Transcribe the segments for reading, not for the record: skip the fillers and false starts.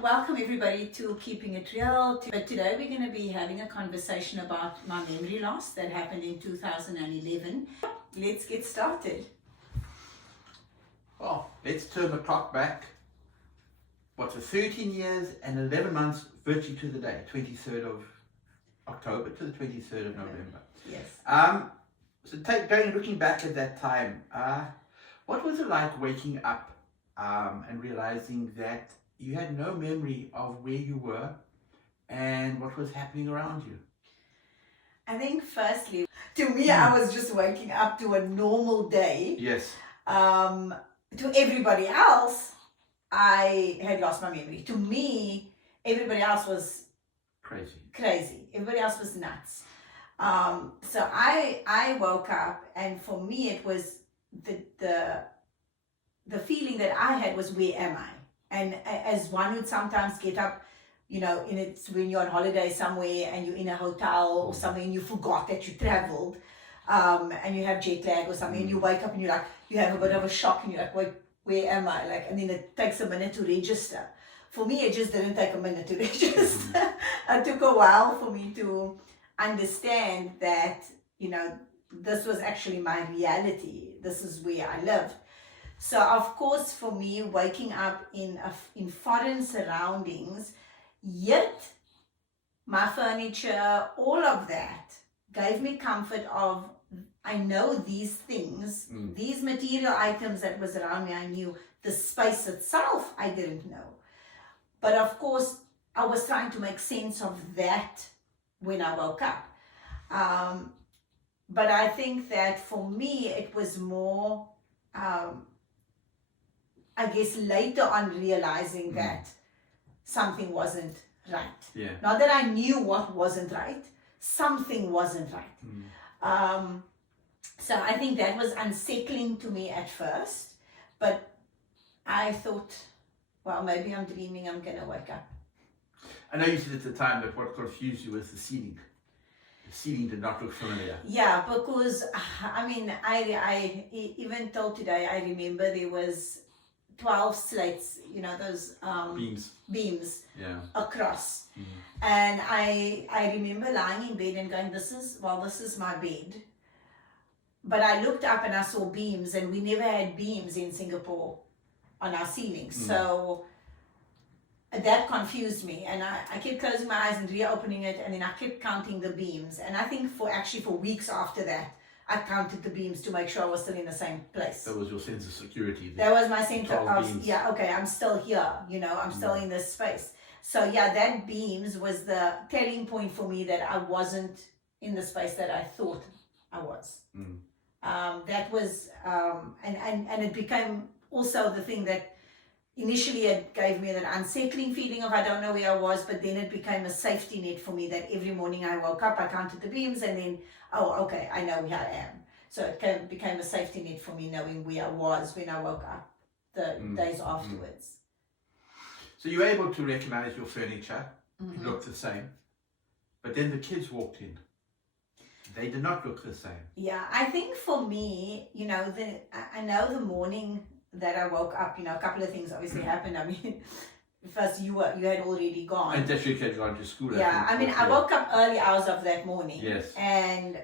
Welcome everybody to Keeping It Real. But today we're going to be having a conversation about my memory loss that happened in 2011. Let's get started. Well, let's turn the clock back. What's it, 13 years and 11 months virtually to the day, 23rd of October to the 23rd of November. Yes. So looking back at that time, what was it like waking up and realizing that you had no memory of where you were and what was happening around you? I think firstly, to me, I was just waking up to a normal day. Yes. To everybody else, I had lost my memory. To me, everybody else was crazy. Everybody else was nuts. So I woke up, and for me, it was the feeling that I had was, where am I? And as one would sometimes get up, it's when you're on holiday somewhere and you're in a hotel or something and you forgot that you traveled, and you have jet lag or something, and you wake up and you're like, you have a bit of a shock and you're like, wait, where am I? And then it takes a minute to register. For me, it just didn't take a minute to register. It took a while for me to understand that, this was actually my reality. This is where I lived. So of course, for me, waking up in foreign surroundings, yet my furniture, all of that gave me comfort of, I know these things, these material items that was around me, I knew. The space itself, I didn't know. But of course, I was trying to make sense of that when I woke up. But I think that for me, it was more, I guess, later on realizing that something wasn't right. Yeah. Not that I knew what wasn't right, something wasn't right. So I think that was unsettling to me at first, but I thought, well, maybe I'm dreaming, I'm going to wake up. I know you said at the time that what confused you was the ceiling. The ceiling did not look familiar. Yeah, because, I even till today, I remember there was 12 slates, those beams across. And I remember lying in bed and going, this is my bed. But I looked up and I saw beams, and we never had beams in Singapore on our ceilings. So that confused me, and I kept closing my eyes and reopening it, and then I kept counting the beams. And I think for weeks after that, I counted the beams to make sure I was still in the same place. That was your sense of security. That was my sense of, I'm still here, I'm still in this space. So that beams was the telling point for me that I wasn't in the space that I thought I was. That was, and it became also the thing that initially it gave me that unsettling feeling of I don't know where I was, but then it became a safety net for me that every morning I woke up, I counted the beams, and then, oh, okay, I know where I am. So it became a safety net for me knowing where I was when I woke up the days afterwards. So you were able to recognize your furniture, it looked the same, but then the kids walked in. They did not look the same. Yeah, I think for me, I know the morning that I woke up, a couple of things obviously happened. First you had already gone. And that you had gone to school. Yeah, I woke up early hours of that morning. Yes. And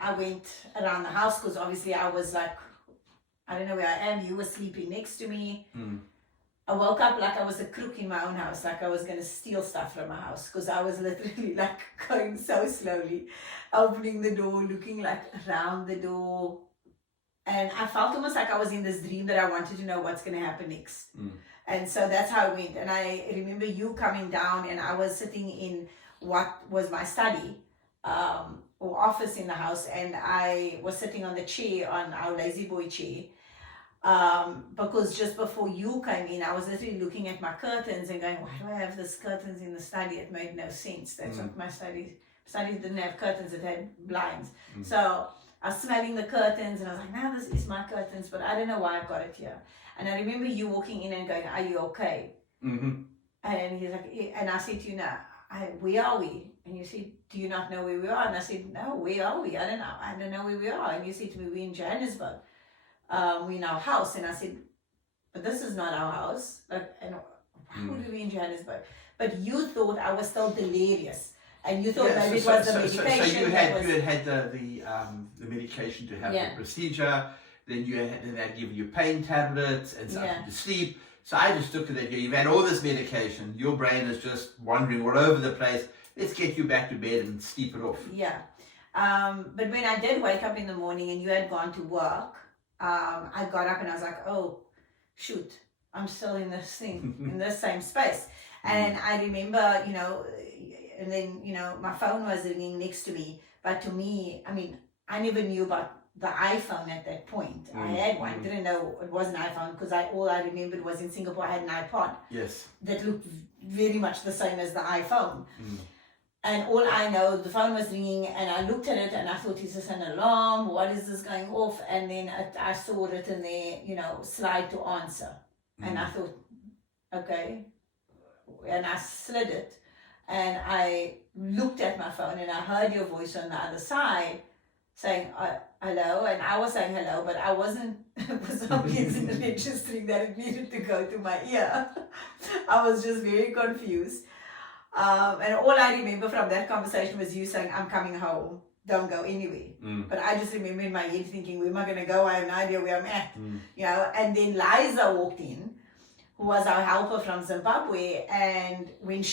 I went around the house because obviously I was like, I don't know where I am. You were sleeping next to me. I woke up like I was a crook in my own house, like I was going to steal stuff from my house, because I was literally like going so slowly, opening the door, looking like around the door. And I felt almost like I was in this dream that I wanted to know what's going to happen next. And so that's how I went. And I remember you coming down, and I was sitting in what was my study or office in the house. And I was sitting on the chair, on our lazy boy chair. Because just before you came in, I was literally looking at my curtains and going, why do I have these curtains in the study? It made no sense. That's what my study didn't have curtains, it had blinds. So I was smelling the curtains and I was like, no, this is my curtains, but I don't know why I've got it here. And I remember you walking in and going, are you okay? And he's like, and I said to you, no, where are we? And you said, do you not know where we are? And I said, no, where are we? I don't know where we are. And you said to me, we're in Johannesburg. We're in our house. And I said, but this is not our house. And Why would we be in Johannesburg? But you thought I was still delirious. And you thought maybe it was the medication. So you had the medication to have the procedure, then they'd give you pain tablets and something to sleep. So I just took it that you've had all this medication, your brain is just wandering all over the place. Let's get you back to bed and sleep it off. Yeah. But when I did wake up in the morning and you had gone to work, I got up and I was like, oh, shoot, I'm still in this thing, in this same space. And I remember, and then, my phone was ringing next to me. But to me, I mean, I never knew about the iPhone at that point. I had one, didn't know it was an iPhone because all I remembered was in Singapore I had an iPod. Yes. That looked very much the same as the iPhone. And all I know, the phone was ringing and I looked at it and I thought, is this an alarm? What is this going off? And then I saw written there, slide to answer. And I thought, okay. And I slid it and I looked at my phone and I heard your voice on the other side saying hello, and I was saying hello, but I wasn't registering that it needed to go to my ear. I was just very confused. And all I remember from that conversation was you saying, I'm coming home, don't go anywhere. But I just remember in my head thinking, where am I going to go? I have no idea where I'm at. And then Liza walked in, who was our helper from Zimbabwe, and when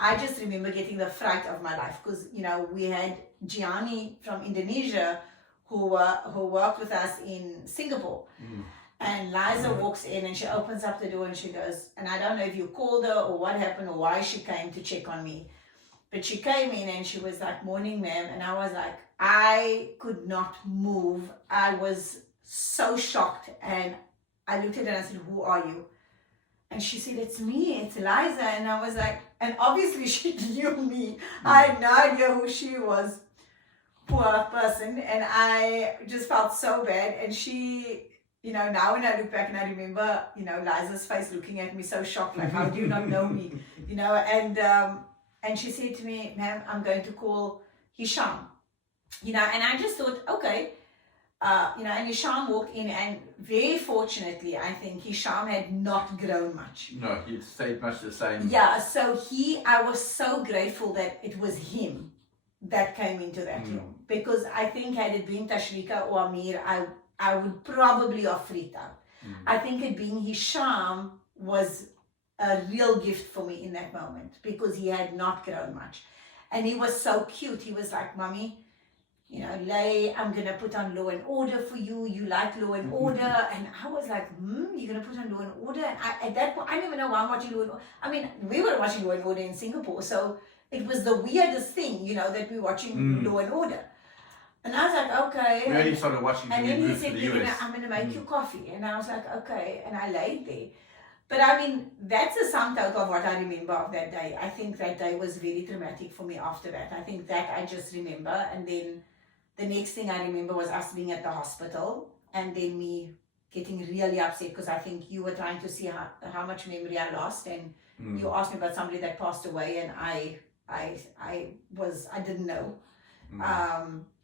I just remember getting the fright of my life because, we had Gianni from Indonesia who worked with us in Singapore. And Liza walks in and she opens up the door and she goes, and I don't know if you called her or what happened or why she came to check on me. But she came in and she was like, morning, ma'am. And I was like, I could not move. I was so shocked. And I looked at her and I said, who are you? And she said, it's me, it's Liza. And I was like, and obviously she knew me. I had no idea who she was. Poor person. And I just felt so bad. And she, now when I look back and I remember, Liza's face looking at me so shocked, like, how do you not know me? And she said to me, ma'am, I'm going to call Hisham. And I just thought, okay. And Hisham walked in, and very fortunately, I think Hisham had not grown much. No, he'd stayed much the same. Yeah, so I was so grateful that it was him that came into that room. Because I think had it been Tashrika or Amir, I would probably have freaked out. I think it being Hisham was a real gift for me in that moment because he had not grown much. And he was so cute. He was like, Mommy, Lay, I'm going to put on Law and Order for you. You like Law and Order. And I was like, you're going to put on Law and Order? And at that point, I didn't even know why I'm watching Law and Order. I mean, we were watching Law and Order in Singapore. So it was the weirdest thing, that we were watching Law and Order. And I was like, okay. We only started watching and then he said, I'm going to make you coffee. And I was like, okay. And I laid there. But I mean, that's a sum total of what I remember of that day. I think that day was very traumatic for me after that. I think that I just remember. And then the next thing I remember was us being at the hospital and then me getting really upset because I think you were trying to see how much memory I lost. And you asked me about somebody that passed away and I didn't know.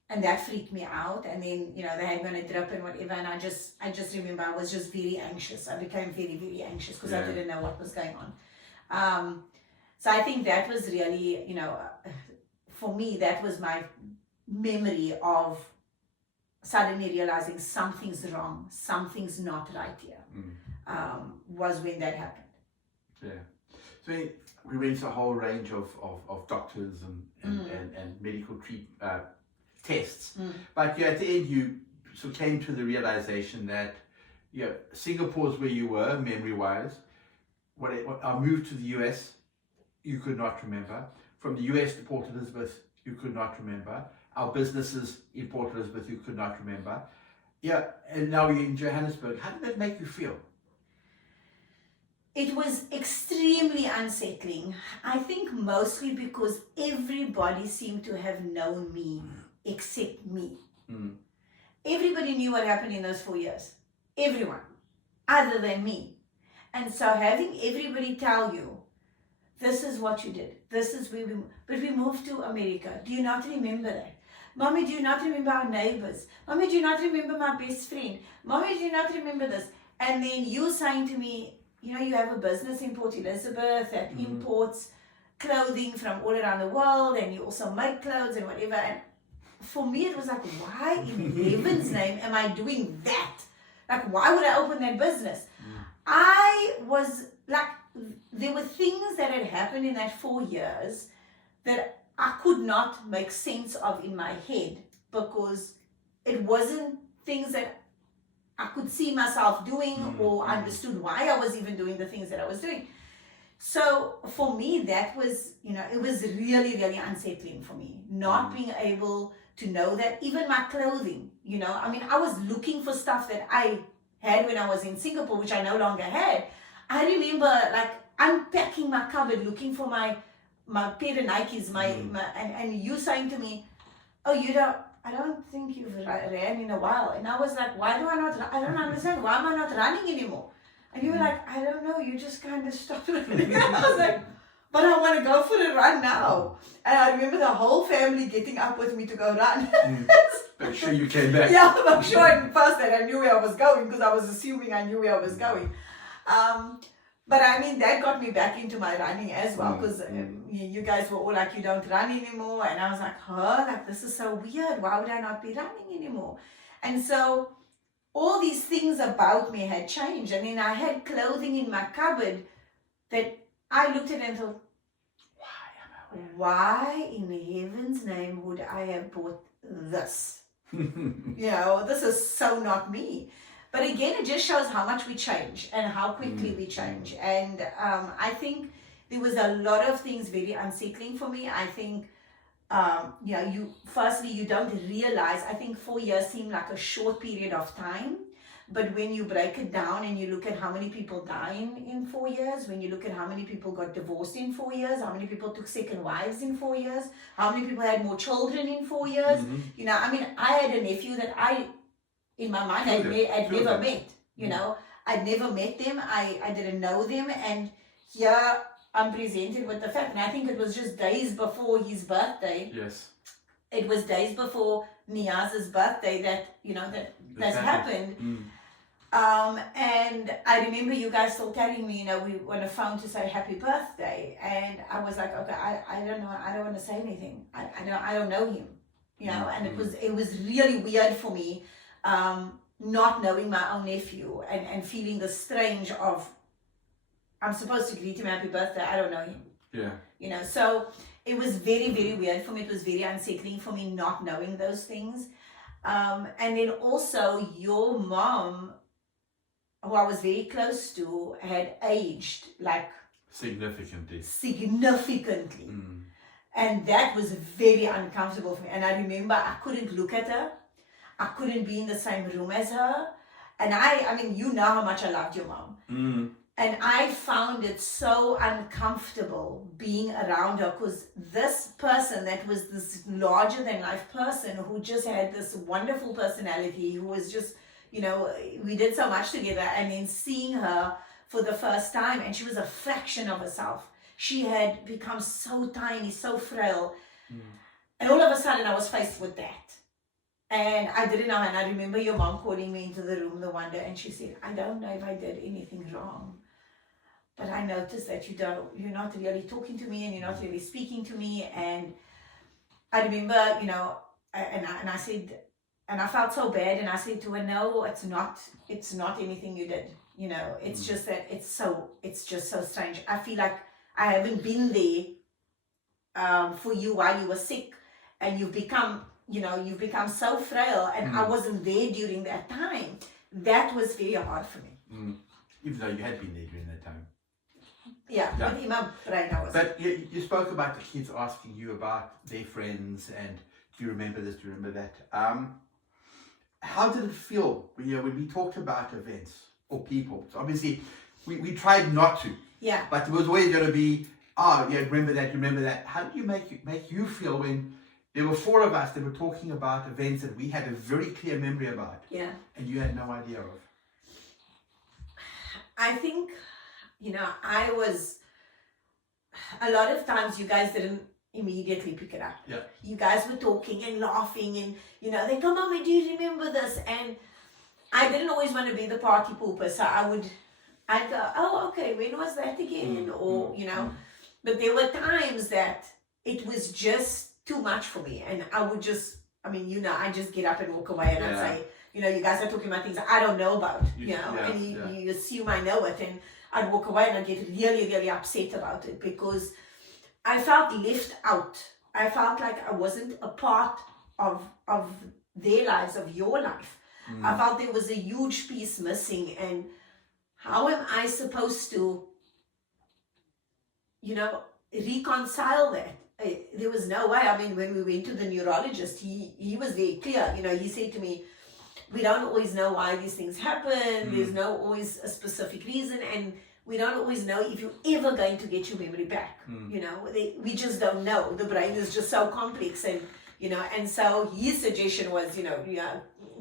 And that freaked me out. And then, they had me on a drip and whatever. And I just remember I was just very anxious. I became very, very anxious because I didn't know what was going on. So I think that was really, for me, that was my memory of suddenly realizing something's wrong, something's not right here, was when that happened. Yeah. So we went to a whole range of doctors and medical tests. But at the end, you sort of came to the realization that Singapore's where you were, memory-wise. Our move to the US, you could not remember. From the US to Port Elizabeth, you could not remember. Our businesses in Port Elizabeth, you could not remember. Yeah, and now you're in Johannesburg. How did that make you feel? It was extremely unsettling. I think mostly because everybody seemed to have known me except me. Everybody knew what happened in those 4 years. Everyone, other than me. And so having everybody tell you, this is what you did. This is where but we moved to America. Do you not remember that? Mommy, do you not remember our neighbors? Mommy, do you not remember my best friend? Mommy, do you not remember this? And then you saying to me, you have a business in Port Elizabeth that imports clothing from all around the world, and you also make clothes and whatever. And for me, it was like, why in heaven's name am I doing that? Like, why would I open that business? I was like, there were things that had happened in that 4 years that I could not make sense of in my head, because it wasn't things that I could see myself doing or understood why I was even doing the things that I was doing. So for me, that was, it was really, really unsettling for me, not being able to know that even my clothing, I was looking for stuff that I had when I was in Singapore, which I no longer had. I remember like unpacking my cupboard, looking for my pair of Nikes, and you saying to me, oh, I don't think you've ran in a while. And I was like, I don't understand. Why am I not running anymore? And you were like, I don't know. You just kind of stopped running. And I was like, but I want to go for a run now. And I remember the whole family getting up with me to go run. Make sure you came back. Yeah, I'm sure at first that I knew where I was going, because I was assuming I knew where I was going. But I mean, that got me back into my running as well, because you guys were all like, you don't run anymore. And I was like, this is so weird. Why would I not be running anymore? And so all these things about me had changed. And then I had clothing in my cupboard that I looked at and thought, why in heaven's name would I have bought this? This is so not me. But again, it just shows how much we change and how quickly we change. And I think there was a lot of things very unsettling for me. I think, you don't realize, I think 4 years seem like a short period of time. But when you break it down and you look at how many people died in 4 years, when you look at how many people got divorced in 4 years, how many people took second wives in 4 years, how many people had more children in 4 years. I had a nephew that in my mind, I'd never met. I'd never met them. I didn't know them. And here I'm presented with the fact, and I think it was just days before his birthday. Yes. It was days before Niaz's birthday that happened. And I remember you guys still telling me, we were on a phone to say happy birthday. And I was like, okay, I don't know. I don't want to say anything. I don't know him, and it was really weird for me. Not knowing my own nephew and feeling the strange of, I'm supposed to greet him happy birthday, I don't know him. Yeah. So it was very, very weird for me. It was very unsettling for me not knowing those things. And then also your mom, who I was very close to, had aged like significantly. And that was very uncomfortable for me. And I remember I couldn't look at her. I couldn't be in the same room as her. And I mean, you know how much I loved your mom. And I found it so uncomfortable being around her, because this person that was this larger than life person who just had this wonderful personality, who was just, we did so much together, and then seeing her for the first time, and she was a fraction of herself. She had become so tiny, so frail. And all of a sudden I was faced with that. And I didn't know, and I remember your mom calling me into the room the one day, and she said, I don't know if I did anything wrong, but I noticed that you're not really talking to me, and you're not really speaking to me. And I remember, and I said, and I felt so bad, and I said to her, no, it's not anything you did, it's just that it's just so strange. I feel like I haven't been there for you while you were sick, and you've become so frail, and I wasn't there during that time. That was very hard for me. Even though you had been there during that time. Yeah. But in my brain I was. But you spoke about the kids asking you about their friends, and do you remember this, do you remember that? How did it feel when we talked about events or people? So obviously, we tried not to. Yeah. But there was always going to be, remember that. How did you make you feel when there were 4 of us that were talking about events that we had a very clear memory about? Yeah. And you had no idea of? I think, I was, a lot of times you guys didn't immediately pick it up. Yeah. You guys were talking and laughing, and, they come, Mommy, do you remember this? And I didn't always want to be the party pooper, so I would I'd go, oh, okay, when was that again? Or, but there were times that it was just too much for me. And I would just, I just get up and walk away and I'd say, you guys are talking about things I don't know about, and you assume I know it. And I'd walk away and I'd get really, really upset about it because I felt left out. I felt like I wasn't a part of their lives, of your life. I felt there was a huge piece missing, and how am I supposed to, reconcile that? There was no way. When we went to the neurologist, he was very clear. He said to me, we don't always know why these things happen. There's no always a specific reason, and we don't always know if you're ever going to get your memory back. We just don't know. The brain is just so complex, and so his suggestion was,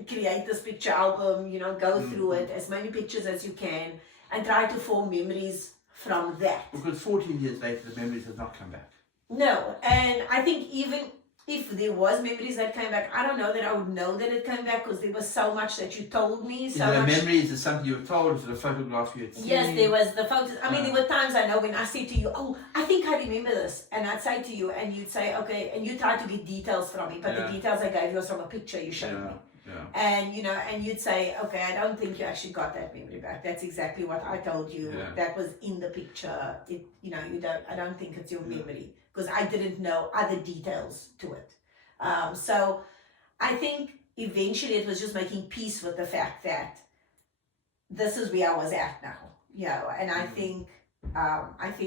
create this picture album, go through it, as many pictures as you can, and try to form memories from that. Because 14 years later, the memories have not come back. No, and I think even if there was memories that came back, I don't know that I would know that it came back because there was so much that you told me. So much. Memories is something you were told, is it a photograph you had seen? Yes, there was the photos. There were times I know when I said to you, oh, I think I remember this. And I'd say to you, and you'd say, okay, and you tried to get details from me, but the details I gave you was from a picture you showed me. Yeah. And, and you'd say, okay, I don't think you actually got that memory back. That's exactly what I told you. Yeah. That was in the picture. I don't think it's your memory because I didn't know other details to it. So I think eventually it was just making peace with the fact that this is where I was at now, and I think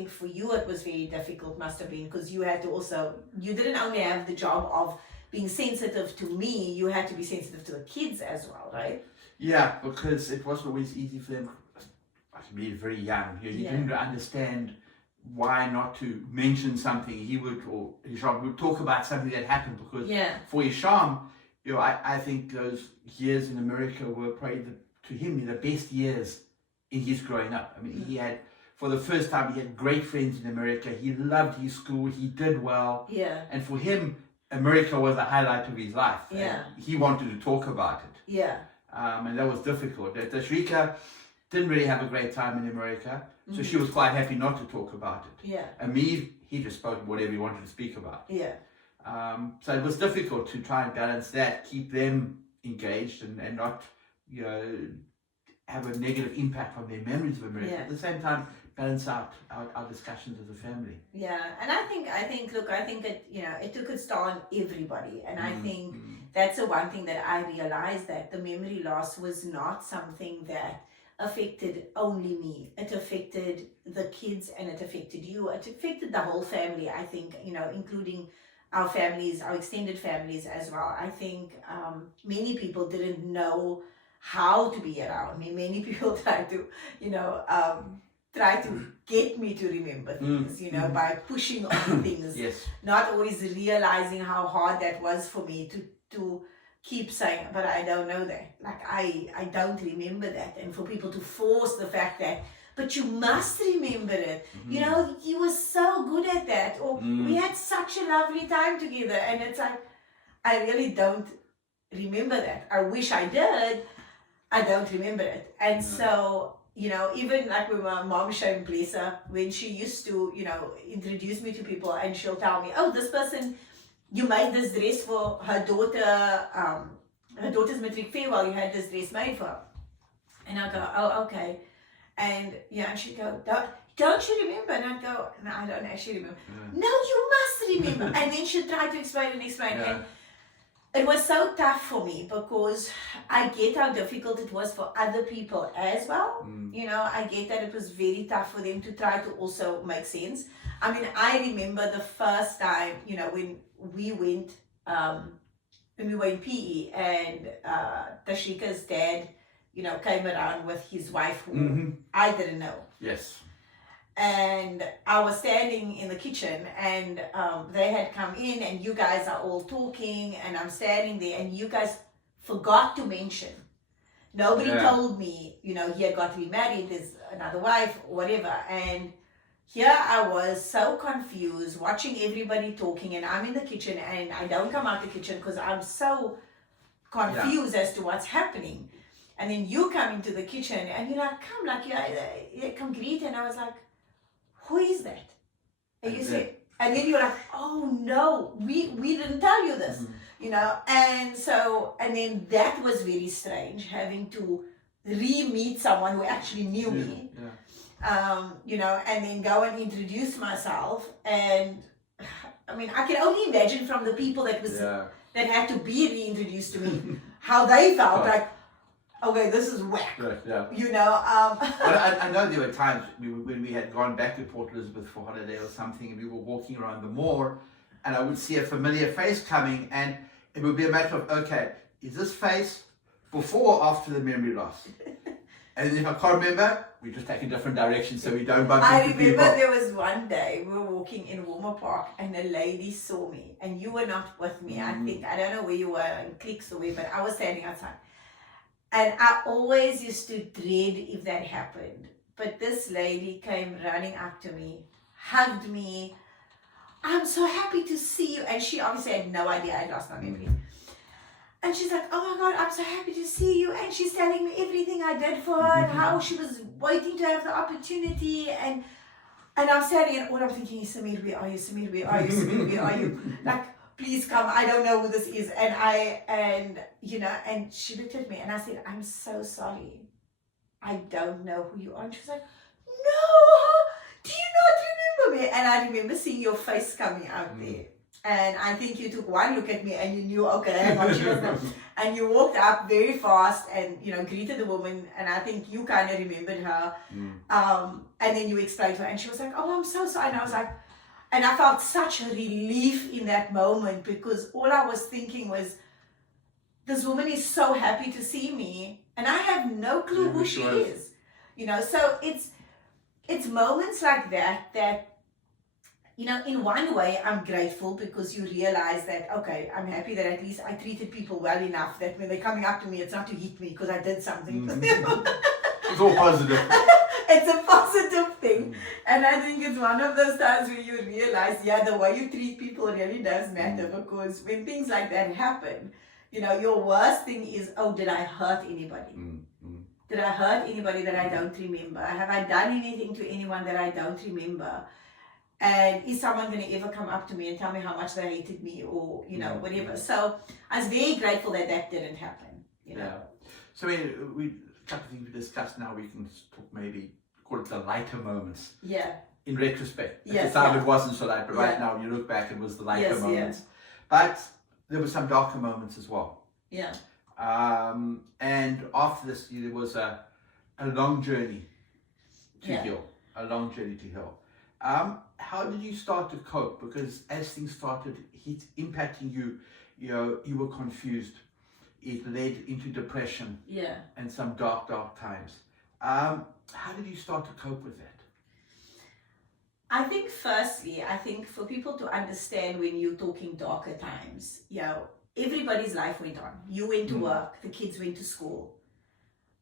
for you it was very difficult, must have been, because you had to you didn't only have the job of being sensitive to me, you had to be sensitive to the kids as well, right? Yeah, because it wasn't always easy for them. I mean, very young. He didn't understand why not to mention something. Hisham would talk about something that happened because for Hisham, I think those years in America were probably to him the best years in his growing up. He had, for the first time, he had great friends in America. He loved his school. He did well. Yeah. And for him, America was the highlight of his life. Yeah. And he wanted to talk about it. Yeah. And that was difficult. Tashrika didn't really have a great time in America, so she was quite happy not to talk about it. Yeah. And me, he just spoke whatever he wanted to speak about. Yeah. So it was difficult to try and balance that, keep them engaged and not, have a negative impact on their memories of America. Yeah. At the same time, balance out our discussions as a family. Yeah, and I think it, it took its toll on everybody, and I think that's the one thing that I realized, that the memory loss was not something that affected only me. It affected the kids and it affected you. It affected the whole family, I think, including our families, our extended families as well. I think many people didn't know how to be around me. Many people tried to, try to get me to remember things, by pushing on things. Yes. Not always realizing how hard that was for me to keep saying, but I don't know that. Like, I don't remember that. And for people to force the fact that, but you must remember it. You were so good at that. Or we had such a lovely time together. And it's like, I really don't remember that. I wish I did. I don't remember it. And so, even like with my mom, Shane, bless her, when she used to, introduce me to people, and she'll tell me, oh, this person, you made this dress for her daughter's matric farewell, you had this dress made for her. And I'll go, oh, okay. And, and she'd go, don't you remember? And I'd go, no, I don't actually remember. No, you must remember. And then she'd try to explain. And it was so tough for me because I get how difficult it was for other people as well. I get that it was very tough for them to try to also make sense. I remember the first time, when we went, when we were in PE, and Tashrika's dad, came around with his wife, who I didn't know. Yes. And I was standing in the kitchen, and they had come in, and you guys are all talking, and I'm standing there, and you guys forgot to mention. Nobody told me, he had got remarried, there's another wife, or whatever. And here I was so confused, watching everybody talking, and I'm in the kitchen, and I don't come out the kitchen because I'm so confused as to what's happening. And then you come into the kitchen and you're like, come, like, yeah, come greet. And I was like, who is that? And you say, and then you're like, oh no, we didn't tell you this, you know. And so, and then that was very strange, having to re-meet someone who actually knew me, you know, and then go and introduce myself. And I mean, I can only imagine from the people that had to be reintroduced to me, how they felt like, okay, this is whack. Right, you know. Well, I know there were times when we had gone back to Port Elizabeth for holiday or something, and we were walking around the mall, and I would see a familiar face coming, and it would be a matter of, okay, is this face before or after the memory loss? And if I can't remember, we just take a different direction so we don't bump into people. I remember there was one day we were walking in Warmer Park and a lady saw me, and you were not with me. I think, I don't know where you were, in Clicks or where, but I was standing outside. And I always used to dread if that happened. But this lady came running up to me, hugged me. I'm so happy to see you. And she obviously had no idea I'd lost my memory. And she's like, oh my God, I'm so happy to see you. And she's telling me everything I did for her and how she was waiting to have the opportunity. And I'm standing and all I'm thinking is, Samir, where are you? Samir, where are you? Samir, where are you? Like, please come, I don't know who this is. And you know, and she looked at me and I said, I'm so sorry. I don't know who you are. And she was like, no, do you not remember me? And I remember seeing your face coming out there. And I think you took one look at me and you knew, okay, hang on, she was not. And you walked up very fast and, you know, greeted the woman. And I think you kind of remembered her. And then you explained to her and she was like, oh, I'm so sorry. And I was like, and I felt such a relief in that moment, because all I was thinking was, this woman is so happy to see me and I have no clue who she is. You know, so it's moments like that, you know, in one way I'm grateful, because you realize that, okay, I'm happy that at least I treated people well enough that when they're coming up to me, it's not to hit me because I did something for them. It's all positive. It's a positive thing. And I think it's one of those times where you realize, yeah, the way you treat people really does matter, because when things like that happen, you know, your worst thing is, oh, did I hurt anybody? Did I hurt anybody that I don't remember? Have I done anything to anyone that I don't remember? And is someone going to ever come up to me and tell me how much they hated me, or, you know, whatever. So I was very grateful that that didn't happen, you know. So I mean, a couple of things we discussed now, we can talk, maybe call it the lighter moments. Yeah. In retrospect. At Yes, the time it wasn't so light, but right now you look back, it was the lighter moments. But there were some darker moments as well. Yeah. And after this, there was a long journey to heal. A long journey to heal. How did you start to cope? Because as things started impacting you, you know, you were confused. It led into depression. And some dark times. How did you start to cope with that? I think firstly, for people to understand, when you're talking darker times, you know, everybody's life went on. You went to work, the kids went to school.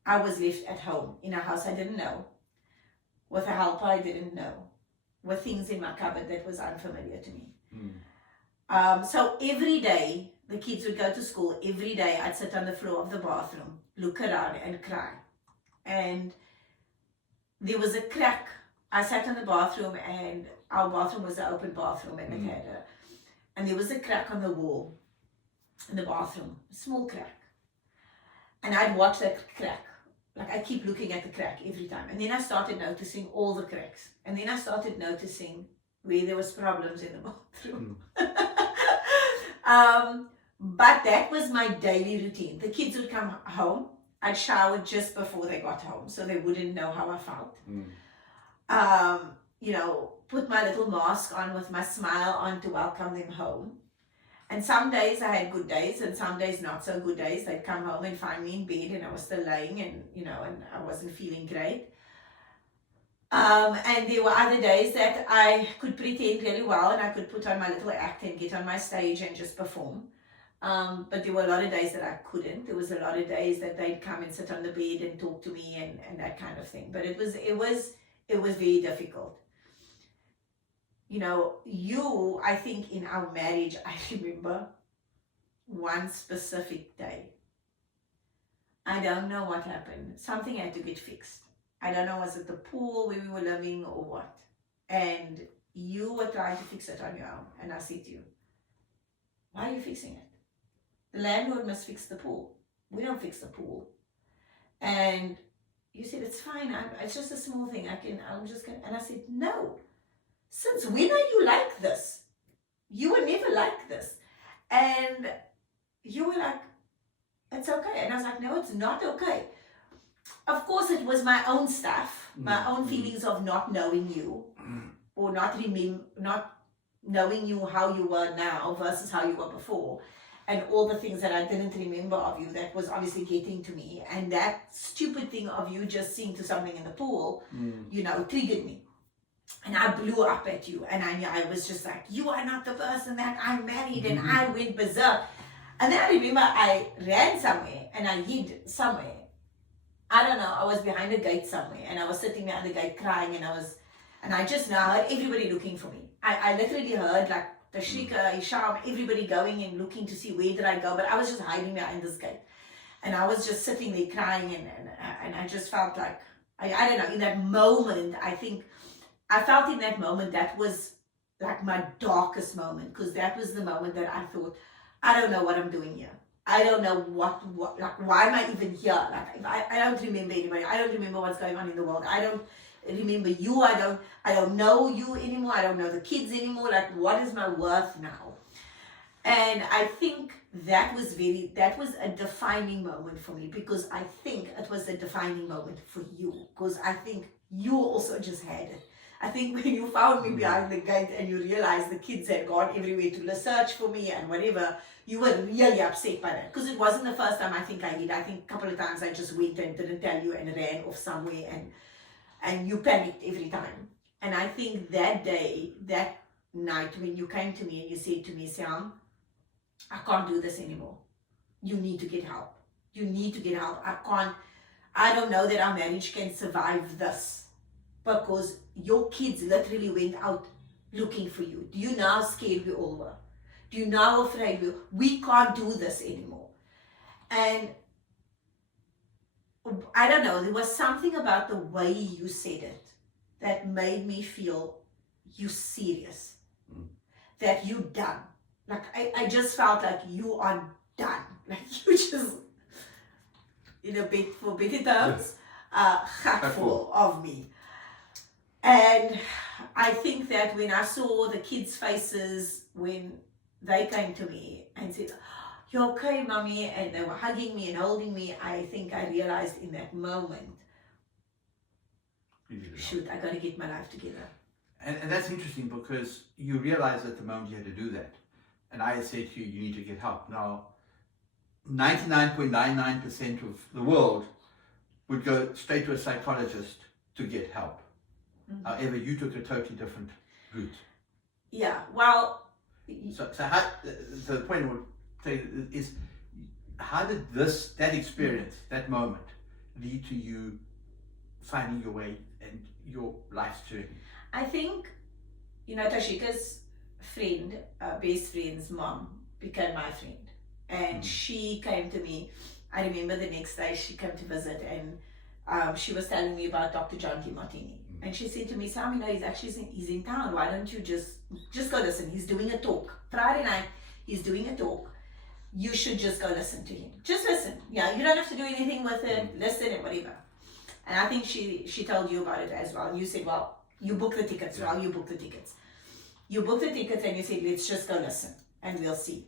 I was left at home in a house I didn't know, with a helper I didn't know, with things in my cupboard that was unfamiliar to me. So every day, the kids would go to school. Every day I'd sit on the floor of the bathroom, look around and cry. And there was a crack. I sat in the bathroom, and our bathroom was an open bathroom, and and there was a crack on the wall in the bathroom, a small crack. And I'd watch that crack. Like, I keep looking at the crack every time. And then I started noticing all the cracks. And then I started noticing where there was problems in the bathroom. But that was my daily routine. The kids would come home. I'd shower just before they got home, so they wouldn't know how I felt. You know, put my little mask on with my smile on to welcome them home. And some days I had good days, and some days not so good days. They'd come home and find me in bed, and I was still laying, and, you know, and I wasn't feeling great. And there were other days that I could pretend really well, and I could put on my little act and get on my stage and just perform. But there were a lot of days that I couldn't. There was a lot of days that they'd come and sit on the bed and talk to me and that kind of thing. But it was very difficult. You know, I think in our marriage, I remember one specific day. I don't know what happened. Something had to get fixed. I don't know, was it the pool where we were living or what? And you were trying to fix it on your own. And I said to you, why are you fixing it? The landlord must fix the pool. We don't fix the pool. And you said, it's fine. It's just a small thing. I'm just going to. And I said, no. Since when are you like this? You were never like this. And you were like, it's okay. And I was like, no, it's not okay. Of course, it was my own stuff, my own feelings of not knowing you, or not knowing you how you were now versus how you were before, and all the things that I didn't remember of you that was obviously getting to me, and that stupid thing of you just seeing to something in the pool, triggered me. And I blew up at you, and I was just like, you are not the person that I married, and I went berserk. And then I remember I ran somewhere, and I hid somewhere. I don't know, I was behind a gate somewhere, and I was sitting behind the gate crying, and I just now heard everybody looking for me. I literally heard like Tashika, Hisham, everybody going and looking to see where did I go, but I was just hiding behind this gate. And I was just sitting there crying, and I just felt like, I don't know, in that moment, I felt in that moment that was like my darkest moment, because that was the moment that I thought, I don't know what I'm doing here. I don't know what like, why am I even here? Like, I don't remember anybody. I don't remember what's going on in the world. I don't remember you. I don't know you anymore. I don't know the kids anymore. Like, what is my worth now? And I think that was a defining moment for me, because I think it was a defining moment for you, because I think you also just had it. I think when you found me behind the gate and you realized the kids had gone everywhere to search for me and whatever, you were really upset by that. Because it wasn't the first time I think I did. I think a couple of times I just went and didn't tell you and ran off somewhere, and you panicked every time. And I think that day, that night, when you came to me and you said to me, Sam, I can't do this anymore. You need to get help. You need to get help. I don't know that our marriage can survive this, because your kids literally went out looking for you. Do you know how scared we all were? Do you know how afraid we can't do this anymore? And I don't know, there was something about the way you said it that made me feel you serious, that you done. Like, I just felt like you are done. Like, you just, for better terms, hatful of me. And I think that when I saw the kids' faces when they came to me and said, you're okay, mommy, and they were hugging me and holding me, I think I realized in that moment, shoot, I got to get my life together. And that's interesting, because you realized at the moment you had to do that. And I said to you, you need to get help. Now, 99.99% of the world would go straight to a psychologist to get help. However, you took a totally different route. Yeah, well... So the point I would say is, how did that experience, that moment, lead to you finding your way and your life's journey? I think, Tashika's friend, best friend's mom, became my friend. And she came to me. I remember the next day she came to visit, and she was telling me about Dr. John Martini. And she said to me, Sam, he's in town. Why don't you just go listen? He's doing a talk. Friday night, he's doing a talk. You should just go listen to him. Just listen. Yeah, you don't have to do anything with it. Listen and whatever. And I think she told you about it as well. And you said, well, you booked the tickets. Well, you booked the tickets. You booked the tickets and you said, let's just go listen and we'll see.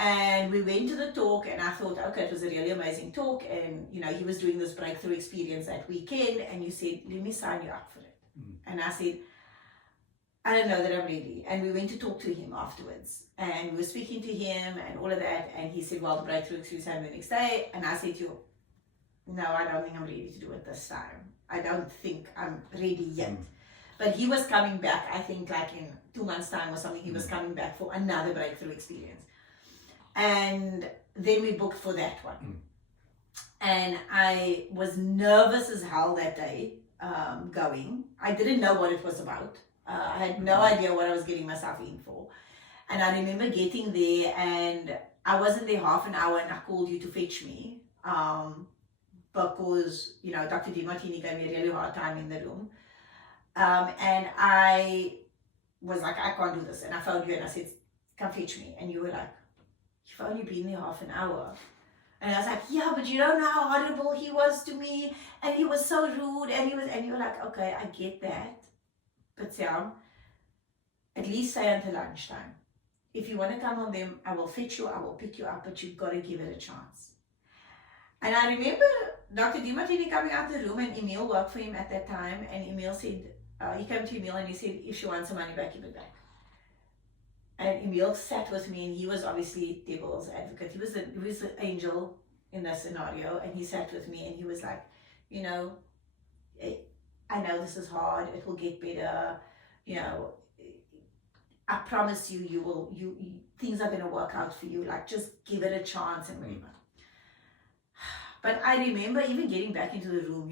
And we went to the talk, and I thought, okay, it was a really amazing talk. And, he was doing this breakthrough experience that weekend. And you said, let me sign you up for it. And I said, I don't know that I'm ready. And we went to talk to him afterwards. And we were speaking to him and all of that. And he said, well, the breakthrough experience happened the next day. And I said to you, no, I don't think I'm ready to do it this time. I don't think I'm ready yet. But he was coming back, I think like in 2 months' time or something, he was coming back for another breakthrough experience. And then we booked for that one. And I was nervous as hell that day going. I didn't know what it was about. I had no idea what I was getting myself in for. And I remember getting there, and I wasn't there half an hour, and I called you to fetch me. because, Dr. DiMartini gave me a really hard time in the room. And I was like, I can't do this. And I phoned you and I said, come fetch me. And you were like, you've only been there half an hour. And I was like, yeah, but you don't know how horrible he was to me. And he was so rude. And you were like, okay, I get that. But Sam, at least stay until lunchtime. If you want to come home, then I will fetch you, I will pick you up, but you've got to give it a chance. And I remember Dr. DiMartini coming out of the room, and Emil worked for him at that time. And Emil said, he came to Emil and he said, if she wants the money back, give it back. And Emil sat with me, and he was obviously devil's advocate. He was the angel in that scenario, and he sat with me, and he was like, I know this is hard. It will get better. I promise you, things are going to work out for you. Like, just give it a chance and whatever. But I remember even getting back into the room,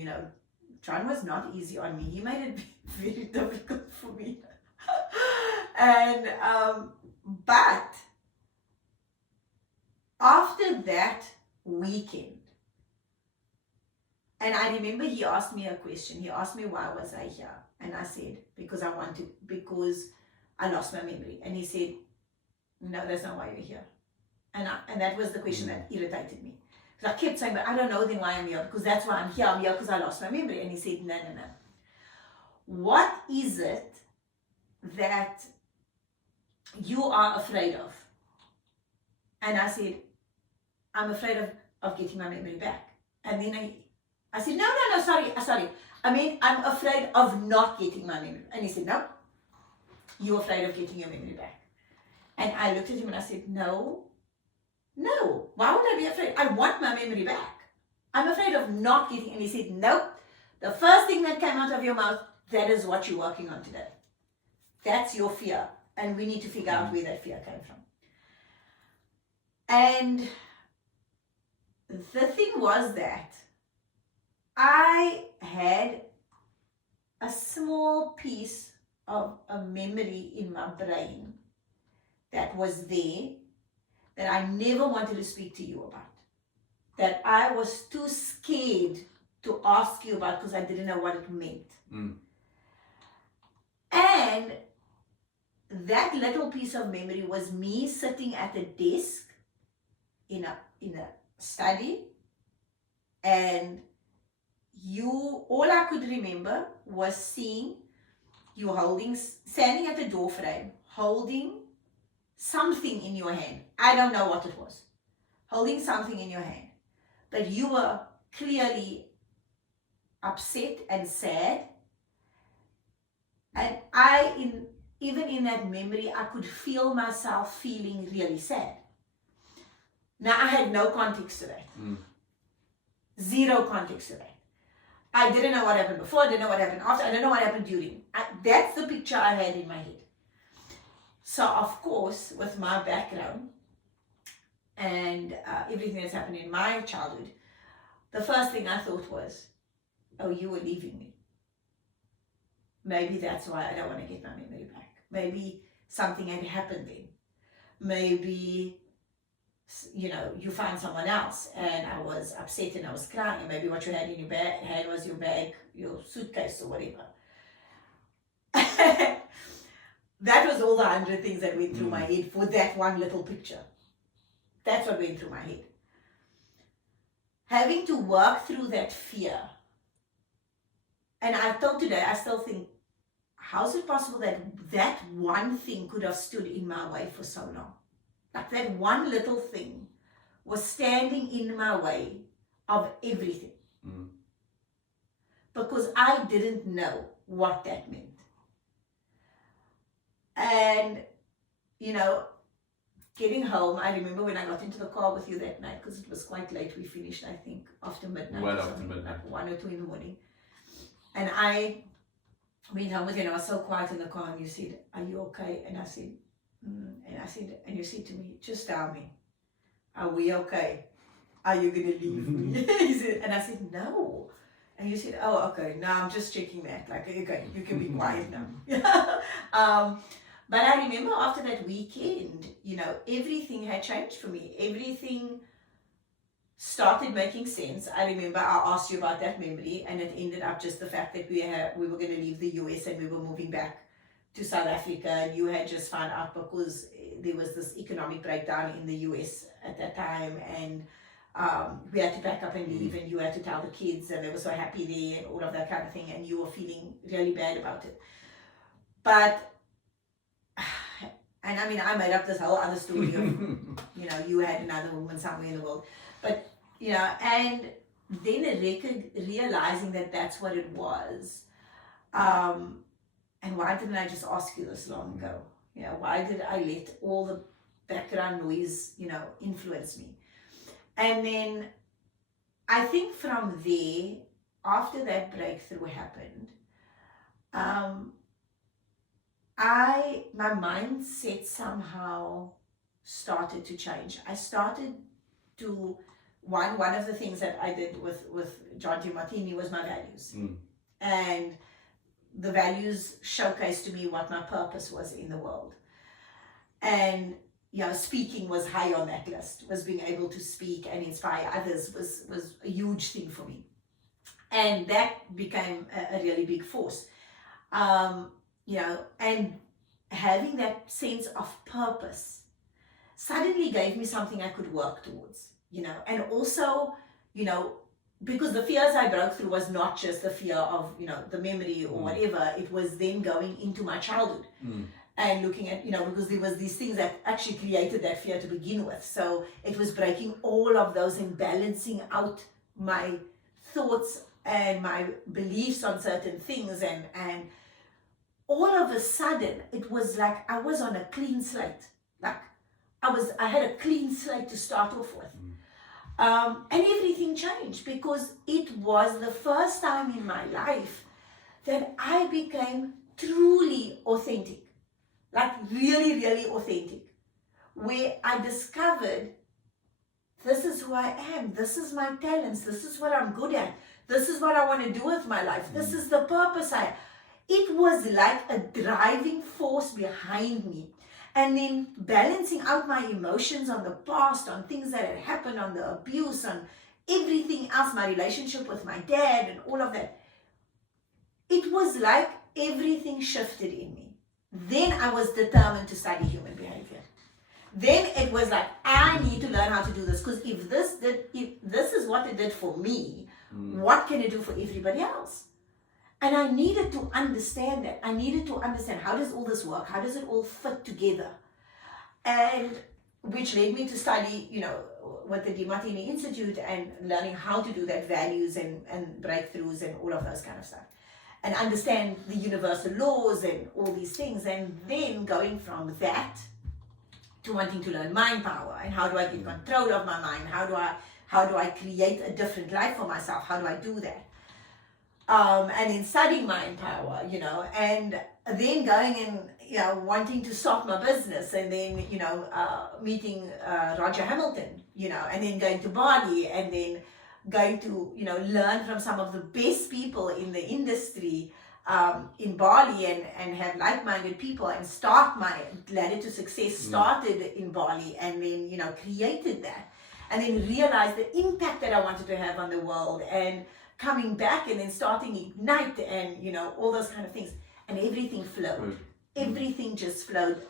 John was not easy on me. He made it very difficult for me. And, but after that weekend, and I remember he asked me a question. He asked me, why was I here? And I said, because I lost my memory. And he said, no, that's not why you're here. And that was the question that irritated me. Because I kept saying, but I don't know then why I'm here, because that's why I'm here. I'm here because I lost my memory. And he said, no. What is it that you are afraid of? And I said, I'm afraid of getting my memory back. And then I said, no, sorry. I mean, I'm afraid of not getting my memory. And he said, no, you're afraid of getting your memory back. And I looked at him and I said, no, why would I be afraid? I want my memory back. I'm afraid of not getting. And he said, nope, the first thing that came out of your mouth, that is what you're working on today. That's your fear. And we need to figure out where that fear came from. And the thing was that I had a small piece of a memory in my brain that was there that I never wanted to speak to you about, that I was too scared to ask you about because I didn't know what it meant. And that little piece of memory was me sitting at a desk in a study, and all I could remember was seeing you standing at the door frame, holding something in your hand. I don't know what it was. Holding something in your hand. But you were clearly upset and sad. And even in that memory, I could feel myself feeling really sad. Now, I had no context to that. Zero context to that. I didn't know what happened before, I didn't know what happened after, I didn't know what happened during. That's the picture I had in my head. So, of course, with my background and everything that's happened in my childhood, the first thing I thought was, oh, you were leaving me. Maybe that's why I don't want to get my memory back. Maybe something had happened then. Maybe, you found someone else and I was upset and I was crying, and maybe what you had in your hand was your bag, your suitcase or whatever. That was all the 100 things that went through my head for that one little picture. That's what went through my head. Having to work through that fear. And until today, I still think, how is it possible that that one thing could have stood in my way for so long? Like that one little thing was standing in my way of everything. Because I didn't know what that meant. And, getting home, I remember when I got into the car with you that night, because it was quite late, we finished, I think, after midnight. Well after midnight. Like 1 or 2 in the morning. And I went home with you and I was so quiet in the car, and you said, are you okay? And I said, and you said to me, just tell me, are we okay? Are you going to leave me? And I said, no. And you said, oh, okay, no, I'm just checking that. Like, okay, you can be quiet now. But I remember after that weekend, everything had changed for me. Everything started making sense. I remember I asked you about that memory, and it ended up just the fact that we were going to leave the US and we were moving back to South Africa, and you had just found out because there was this economic breakdown in the US at that time, and we had to pack up and leave, and you had to tell the kids, and they were so happy there and all of that kind of thing, and you were feeling really bad about it. But, and I mean, I made up this whole other story of, you know, you had another woman somewhere in the world, but, you know, and then realizing that that's what it was. And why didn't I just ask you this long ago? You know, why did I let all the background noise, you know, influence me? And then I think from there, after that breakthrough happened, my mindset somehow started to change. I started to, one of the things that I did with John T. Martini was my values. And the values showcased to me what my purpose was in the world. And, you know, speaking was high on that list. Was being able to speak and inspire others was a huge thing for me. And that became a really big force. You know, and having that sense of purpose suddenly gave me something I could work towards, you know, and also, you know, because the fears I broke through was not just the fear of, you know, the memory or whatever, it was then going into my childhood and looking at, you know, because there was these things that actually created that fear to begin with. So it was breaking all of those and balancing out my thoughts and my beliefs on certain things, and all of a sudden it was like I was on a clean slate. Like I had a clean slate to start off with. And everything changed because it was the first time in my life that I became truly authentic, like really, really authentic, where I discovered this is who I am, this is my talents, this is what I'm good at, this is what I want to do with my life, this is the purpose it was like a driving force behind me. And then balancing out my emotions on the past, on things that had happened, on the abuse, on everything else, my relationship with my dad and all of that. It was like everything shifted in me. Then I was determined to study human behavior. Then it was like, I need to learn how to do this, because if this is what it did for me, what can it do for everybody else? And I needed to understand that. I needed to understand, how does all this work? How does it all fit together? And which led me to study, you know, with the DeMartini Institute and learning how to do that, values and breakthroughs and all of those kind of stuff. And understand the universal laws and all these things. And then going from that to wanting to learn mind power, and how do I get control of my mind? How do I create a different life for myself? How do I do that? And then studying mind power, you know, and then going and, you know, wanting to start my business, and then, you know, meeting Roger Hamilton, you know, and then going to Bali, and then going to, you know, learn from some of the best people in the industry in Bali, and have like-minded people, and start my ladder to success started in Bali, and then, you know, created that, and then realized the impact that I wanted to have on the world, and coming back and then starting Ignite, and, you know, all those kind of things, and everything flowed. Everything just flowed.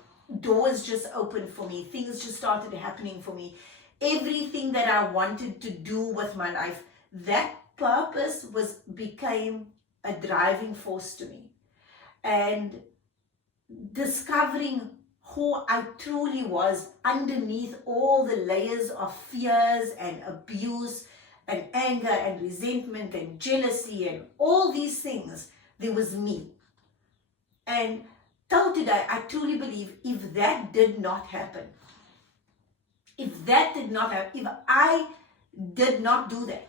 Doors just opened for me. Things just started happening for me. Everything that I wanted to do with my life, that purpose became a driving force to me. And discovering who I truly was underneath all the layers of fears and abuse and anger and resentment and jealousy and all these things, there was me. And till today, I truly believe if that did not happen, if I did not do that,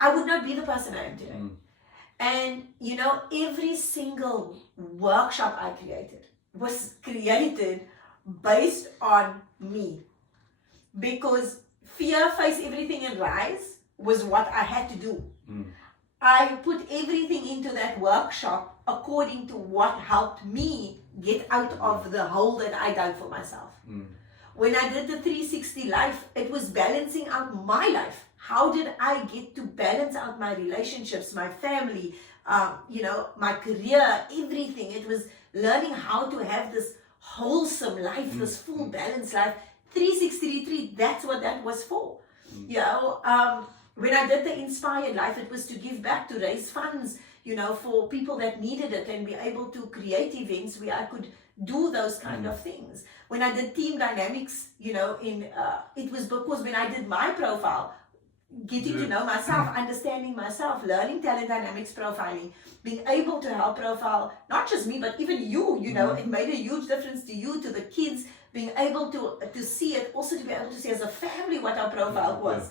I would not be the person I am today. And, you know, every single workshop I created was created based on me, because fear, face everything and rise was what I had to do. I put everything into that workshop according to what helped me get out of the hole that I dug for myself. When I did the 360 life, it was balancing out my life. How did I get to balance out my relationships, my family, my career, everything? It was learning how to have this wholesome life, this full balanced life. 360 retreat, that's what that was for. When I did the inspired life, it was to give back, to raise funds, for people that needed it, and be able to create events where I could do those kind of things. When I did team dynamics, it was because when I did my profile, getting to know myself, understanding myself, learning talent dynamics profiling, being able to help profile not just me but even you, it made a huge difference to you, to the kids, being able to see it, also to be able to see as a family what our profile was.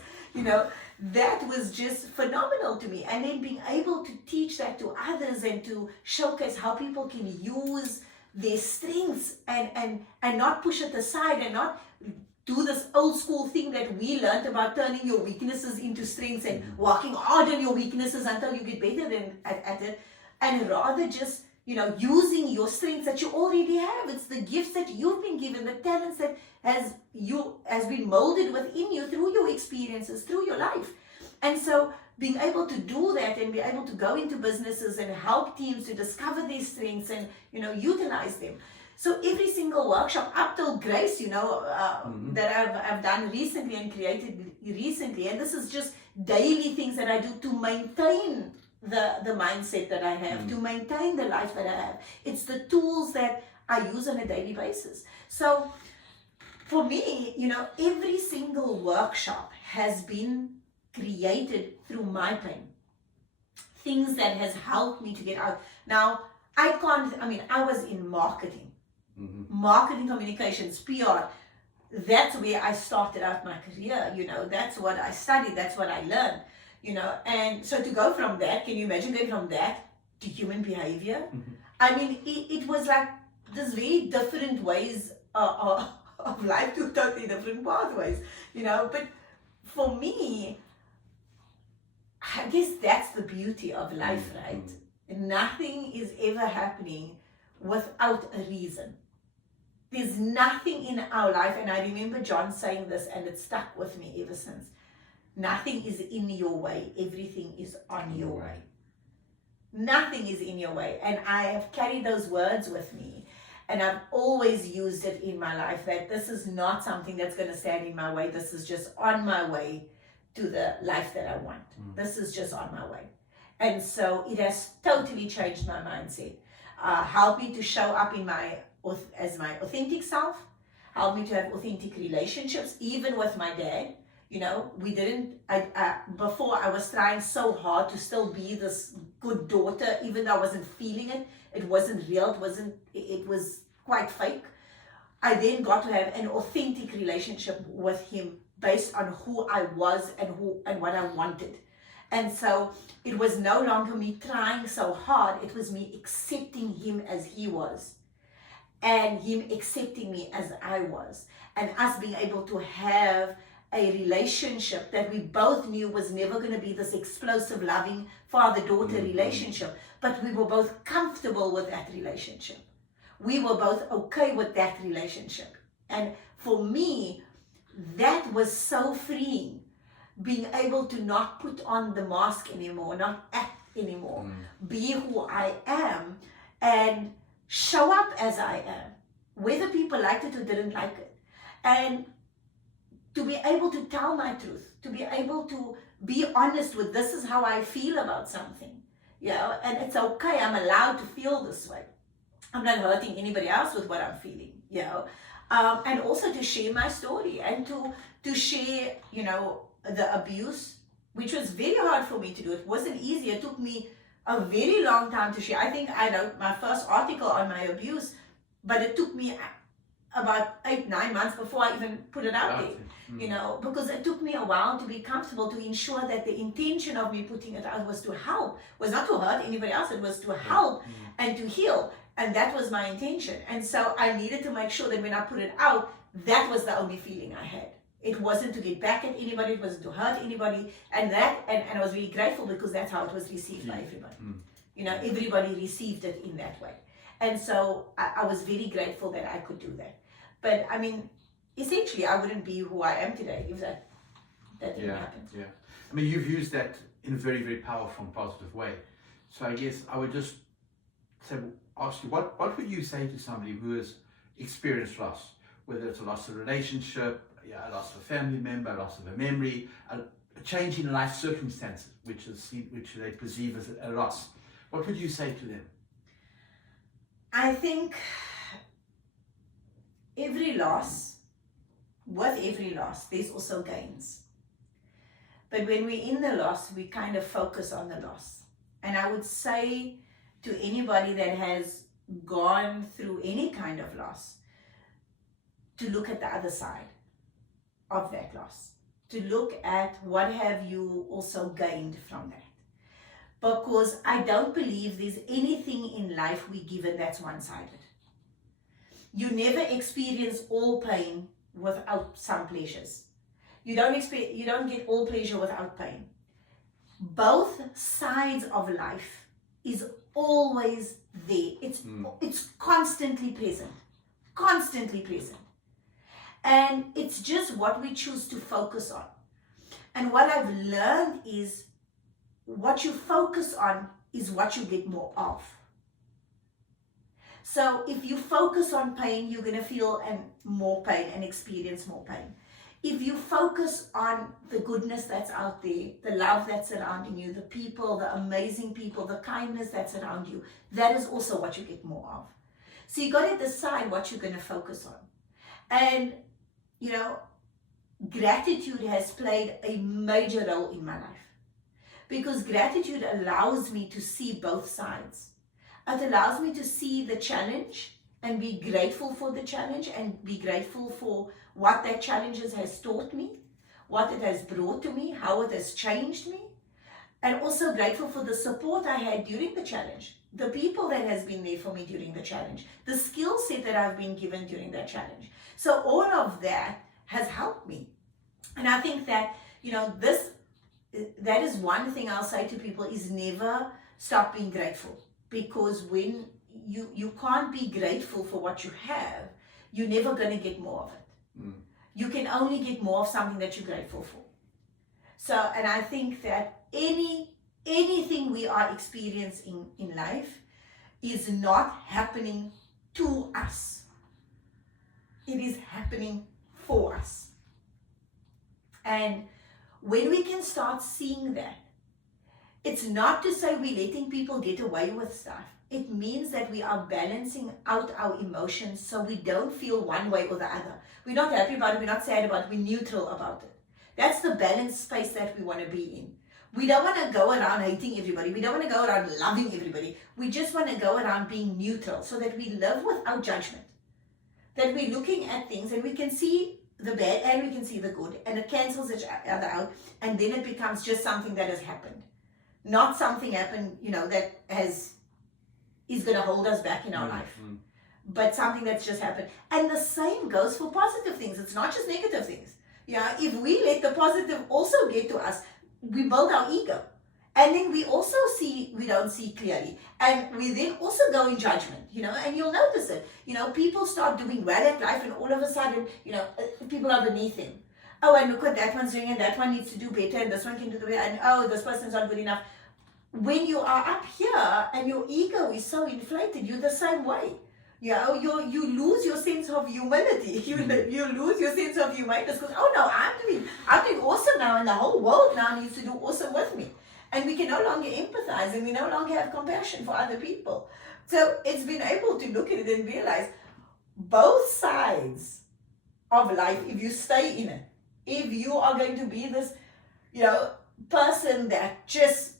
That was just phenomenal to me. And then being able to teach that to others and to showcase how people can use their strengths and not push it aside, and not do this old school thing that we learned about turning your weaknesses into strengths and working hard on your weaknesses until you get better at it, and rather just using your strengths that you already have. It's the gifts that you've been given, the talents that has been molded within you through your experiences, through your life. And so being able to do that and be able to go into businesses and help teams to discover their strengths and utilize them. So every single workshop up till Grace, that I've done recently and created recently, and this is just daily things that I do to maintain the mindset that I have, to maintain the life that I have. It's the tools that I use on a daily basis. So for me, every single workshop has been created through my pain. Things that has helped me to get out. Now, I was in marketing. Marketing communications, PR. That's where I started out my career. That's what I studied, that's what I learned. And so to go from that, can you imagine going from that to human behavior? It was like this very different ways of life, to totally different pathways, but for me, I guess that's the beauty of life, right? Nothing is ever happening without a reason. There's nothing in our life, and I remember John saying this, and it stuck with me ever since. Nothing is in your way, everything is on your way. Nothing is in your way. And I have carried those words with me, and I've always used it in my life, that this is not something that's going to stand in my way. This is just on my way to the life that I want. This is just on my way. And so it has totally changed my mindset. Helped me to show up as my authentic self, helped me to have authentic relationships, even with my dad. Before I was trying so hard to still be this good daughter, even though I wasn't feeling it. It wasn't real, it was quite fake. I then got to have an authentic relationship with him based on who I was and what I wanted. And so it was no longer me trying so hard, it was me accepting him as he was, and him accepting me as I was, and us being able to have a relationship that we both knew was never going to be this explosive, loving father-daughter relationship, but we were both comfortable with that relationship. We were both okay with that relationship. And for me, that was so freeing, being able to not put on the mask anymore, not act anymore, be who I am and show up as I am, whether people liked it or didn't like it. And to be able to tell my truth, to be able to be honest with, this is how I feel about something, and it's okay, I'm allowed to feel this way. I'm not hurting anybody else with what I'm feeling, and also to share my story and to share, the abuse, which was very hard for me to do. It wasn't easy. It took me a very long time to share. I think I wrote my first article on my abuse, but it took me about 8-9 months before I even put it out there, because it took me a while to be comfortable, to ensure that the intention of me putting it out was to help, was not to hurt anybody else, it was to help and to heal. And that was my intention. And so I needed to make sure that when I put it out, that was the only feeling I had. It wasn't to get back at anybody, it wasn't to hurt anybody. And I was really grateful, because that's how it was received by everybody. Everybody received it in that way. And so I was very grateful that I could do that. But essentially I wouldn't be who I am today if that didn't happen. Yeah. I mean, you've used that in a very, very powerful and positive way. So I guess I would just ask you, what would you say to somebody who has experienced loss, whether it's a loss of a relationship, a loss of a family member, a loss of a memory, a change in life circumstances, which they perceive as a loss. What would you say to them? I think with every loss, there's also gains. But when we're in the loss, we kind of focus on the loss. And I would say to anybody that has gone through any kind of loss, to look at the other side of that loss. To look at what have you also gained from that. Because I don't believe there's anything in life we're given that's one-sided. You never experience all pain without some pleasures. You don't get all pleasure without pain. Both sides of life is always there. It's constantly present. Constantly present. And it's just what we choose to focus on. And what I've learned is what you focus on is what you get more of. So if you focus on pain, you're going to feel more pain and experience more pain. If you focus on the goodness that's out there, the love that's surrounding you, the people, the amazing people, the kindness that's around you, that is also what you get more of. So you got to decide what you're going to focus on. And, gratitude has played a major role in my life. Because gratitude allows me to see both sides. It allows me to see the challenge and be grateful for the challenge and be grateful for what that challenge has taught me, what it has brought to me, how it has changed me, and also grateful for the support I had during the challenge, the people that has been there for me during the challenge, the skill set that I've been given during that challenge. So all of that has helped me. And I think that, that is one thing I'll say to people is never stop being grateful. Because when you can't be grateful for what you have, you're never going to get more of it. You can only get more of something that you're grateful for. So, and I think that anything we are experiencing in life is not happening to us. It is happening for us. And when we can start seeing that, it's not to say we're letting people get away with stuff. It means that we are balancing out our emotions so we don't feel one way or the other. We're not happy about it, we're not sad about it, we're neutral about it. That's the balanced space that we want to be in. We don't want to go around hating everybody. We don't want to go around loving everybody. We just want to go around being neutral so that we live without judgment. That we're looking at things and we can see the bad and we can see the good, and it cancels each other out, and then it becomes just something that has happened. Not something happened, that is going to hold us back in our life, but something that's just happened. And the same goes for positive things. It's not just negative things. If we let the positive also get to us, we build our ego. And then we also we don't see clearly. And we then also go in judgment, and you'll notice it. People start doing well at life and all of a sudden, people are beneath them. Oh, and look what that one's doing, and that one needs to do better, and this one can do better, and oh, this person's not good enough. When you are up here and your ego is so inflated, you're the same way. You lose your sense of humility. You lose your sense of humanity because, oh no, I'm doing awesome now, and the whole world now needs to do awesome with me. And we can no longer empathize, and we no longer have compassion for other people. So it's been able to look at it and realize both sides of life, if you stay in it, if you are going to be this, person that just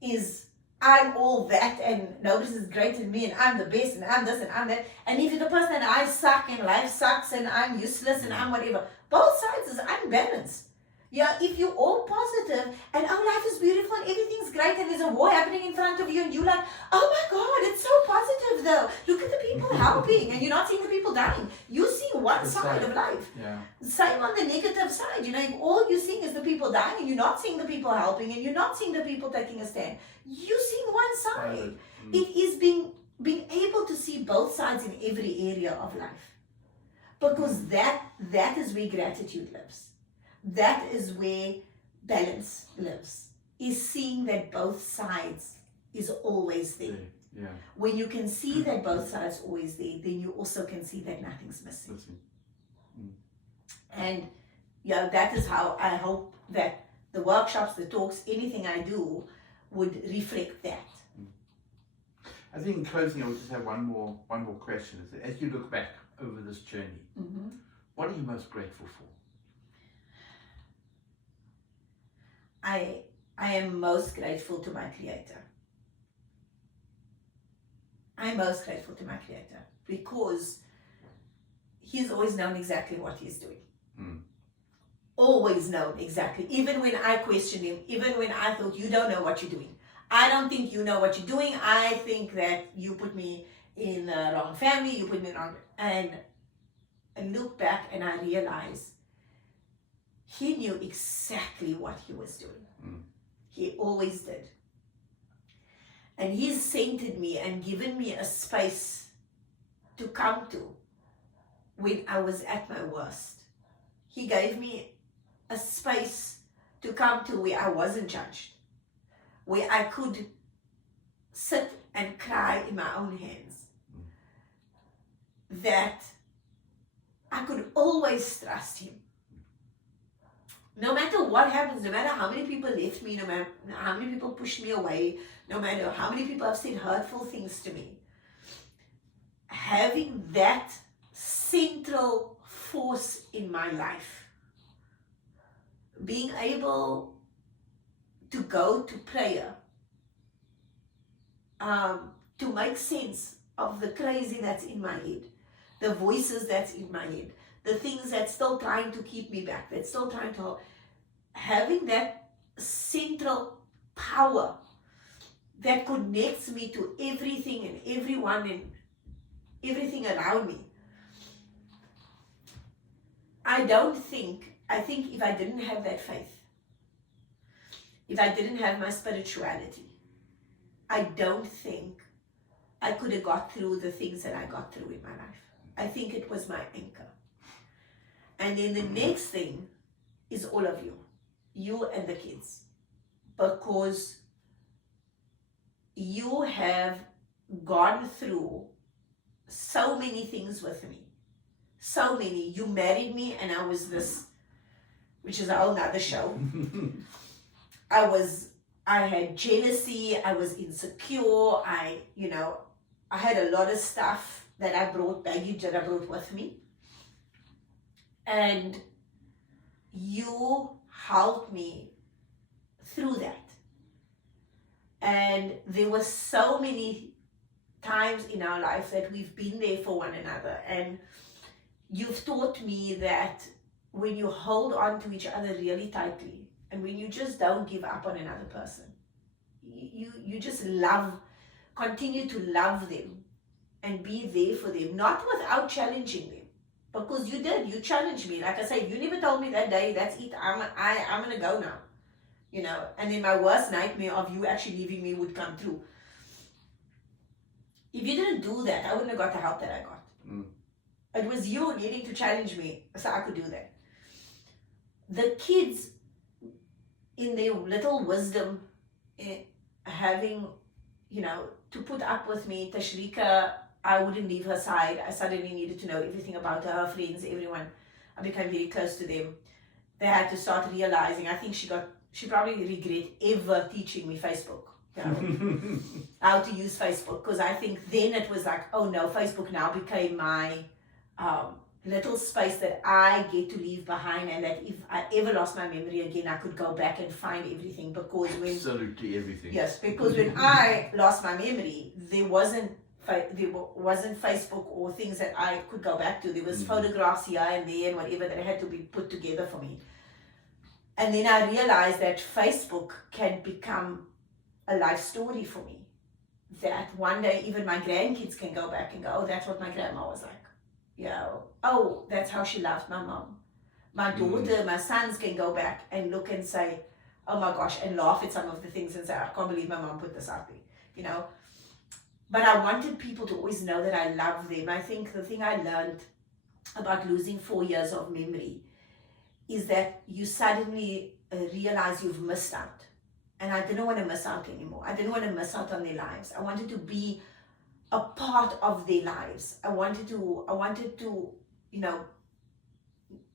is, I'm all that and nobody is greater than me and I'm the best and I'm this and I'm that. And if you're the person that I suck and life sucks and I'm useless and I'm whatever, both sides is unbalanced. If you're all positive and our life is beautiful and everything's great and there's a war happening in front of you and you're like, oh my God, it's so positive though. Look at the people helping and you're not seeing the people dying. You see one side of life. Same on the negative side. If all you're seeing is the people dying and you're not seeing the people helping and you're not seeing the people taking a stand, you're seeing one side. It is being able to see both sides in every area of life. because that is where gratitude lives. That is where balance lives, is seeing that both sides is always there. Yeah. When you can see that both sides are always there, then you also can see that nothing's missing. And that is how I hope that the workshops, the talks, anything I do would reflect that. I think in closing, I would just have one more question. As you look back over this journey, what are you most grateful for? I am most grateful to my Creator. I'm most grateful to my Creator because He's always known exactly what He's doing. Always known exactly. Even when I questioned Him, even when I thought, you don't know what you're doing. I don't think you know what you're doing. I think that you put me in the wrong family, you put me in the wrong... And I look back and I realize He knew exactly what He was doing. He always did. And He's centered me and given me a space to come to when I was at my worst. He gave me a space to come to where I wasn't judged, where I could sit and cry in my own hands, that I could always trust Him. No matter what happens, no matter how many people left me, no matter how many people pushed me away, no matter how many people have said hurtful things to me, having that central force in my life, being able to go to prayer, to make sense of the crazy that's in my head, the voices that's in my head, the things that's still trying to keep me back, that's still trying to... Having that central power that connects me to everything and everyone and everything around me. I think if I didn't have that faith, if I didn't have my spirituality, I don't think I could have got through the things that I got through in my life. I think it was my anchor. And then the next thing is all of you and the kids, because you have gone through so many things with me. So many. You married me and I was this, which is a whole nother show. I had jealousy, I was insecure, I had a lot of stuff that I brought, baggage that I brought with me. And you helped me through that. And there were so many times in our life that we've been there for one another. And you've taught me that when you hold on to each other really tightly, and when you just don't give up on another person, you just continue to love them and be there for them, not without challenging them. Because you challenged me. Like I said, you never told me that day, that's it, I'm gonna go now. And then my worst nightmare of you actually leaving me would come true. If you didn't do that, I wouldn't have got the help that I got. It was you needing to challenge me so I could do that. The kids, in their little wisdom, having, to put up with me, Tashrika, I wouldn't leave her side. I suddenly needed to know everything about her friends, everyone. I became very close to them. They had to start realizing, I think she probably regret ever teaching me Facebook. How to use Facebook, because I think then it was like, oh no, Facebook now became my little space that I get to leave behind, and that if I ever lost my memory again, I could go back and find everything. Because absolutely everything. Yes, because when I lost my memory, there wasn't Facebook or things that I could go back to. There was photographs here and there and whatever that had to be put together for me. And then I realized that Facebook can become a life story for me. That one day even my grandkids can go back and go, oh, that's what my grandma was like. Oh, that's how she loved my mom. My daughter, my sons can go back and look and say, oh my gosh, and laugh at some of the things and say, I can't believe my mom put this out there, But I wanted people to always know that I love them. I think the thing I learned about losing 4 years of memory is that you suddenly realize you've missed out. And I didn't want to miss out anymore. I didn't want to miss out on their lives. I wanted to be a part of their lives. I wanted to,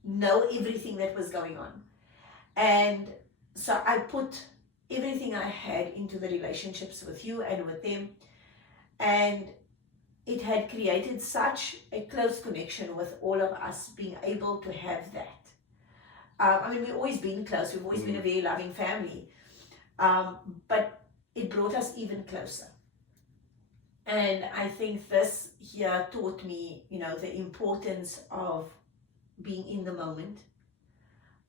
know everything that was going on. And so I put everything I had into the relationships with you and with them. And it had created such a close connection with all of us being able to have that. We've always been close. We've always been a very loving family. But it brought us even closer. And I think this here taught me, the importance of being in the moment,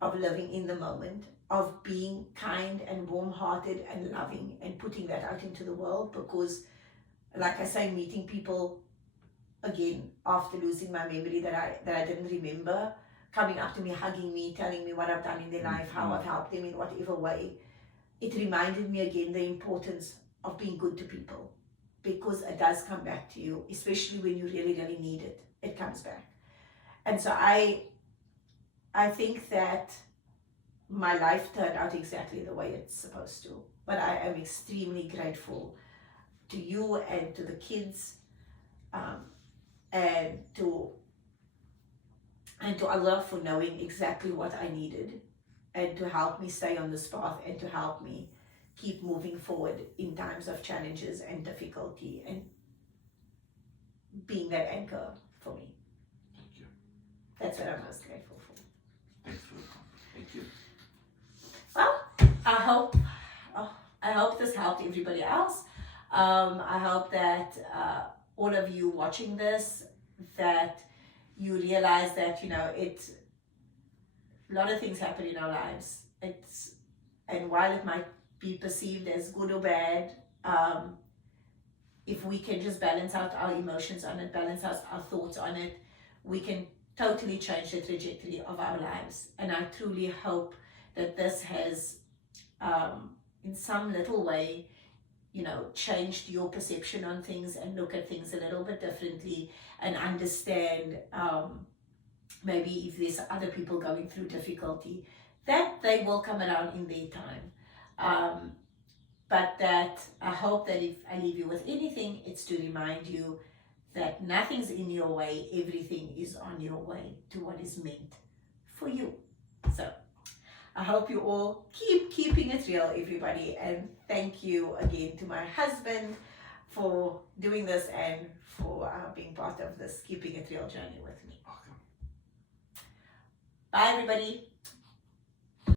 of living in the moment, of being kind and warm-hearted and loving and putting that out into the world. Because, like I say, meeting people again after losing my memory that I didn't remember, coming up to me, hugging me, telling me what I've done in their life, how I've helped them in whatever way, it reminded me again the importance of being good to people, because it does come back to you, especially when you really, really need it. It comes back. And so I think that my life turned out exactly the way it's supposed to. But I am extremely grateful to you and to the kids, and to Allah for knowing exactly what I needed, and to help me stay on this path, and to help me keep moving forward in times of challenges and difficulty, and being that anchor for me. Thank you. That's what I'm most grateful for. Thanks for the compliment. Thank you. Well, I hope this helped everybody else. I hope that all of you watching this, that you realize that, it's a lot of things happen in our lives. And while it might be perceived as good or bad, if we can just balance out our emotions on it, balance out our thoughts on it, we can totally change the trajectory of our lives. And I truly hope that this has, in some little way, changed your perception on things, and look at things a little bit differently, and understand maybe if there's other people going through difficulty, that they will come around in their time. But that I hope that if I leave you with anything, it's to remind you that nothing's in your way, everything is on your way to what is meant for you. So I hope you all keep keeping it real, everybody. And thank you again to my husband for doing this, and for being part of this Keeping It Real journey with me. Welcome. Bye, everybody.